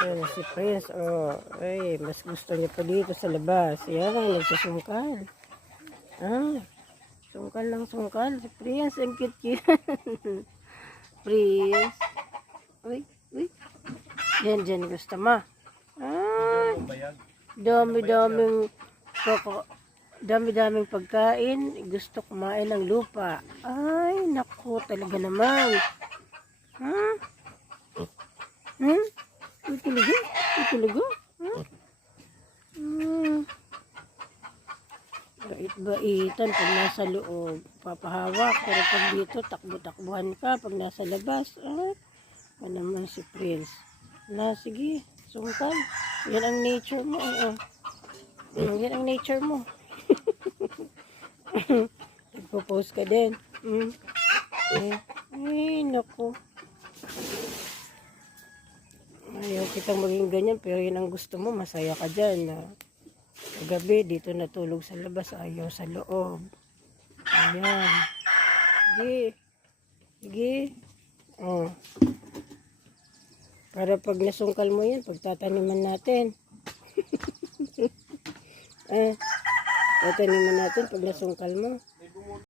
Ayan si Prince. Oh, ay, mas gusto niya pa dito sa labas. Yan, nagsusungkal. Ah, sungkal lang sungkal. Si Prince, ang cute-cute. Prince. Uy, uy. Diyan gusto mo. Ah, dami-daming pagkain. Gusto kumain ng lupa. Ay, naku, talaga naman. Ha? Hmm? Ay, talaga? Ay, talaga? Ha? Bait-baitan pag nasa loob. Papahawak. Pero pag dito, takbo-takbuhan ka. Pag nasa labas, pa naman si Prince. Na, sige, sungkal. Yan ang nature mo. Yan ang nature mo. Nagpo-post ka din. Ay, naku. Ayaw kitang maging ganyan, pero yun ang gusto mo. Masaya ka dyan. Gabi, dito natulog sa labas. Ayaw sa loob. Ayan. Sige. Sige. Oh. Para pag nasungkal mo yan, pagtataniman natin. Tataniman natin pag nasungkal mo.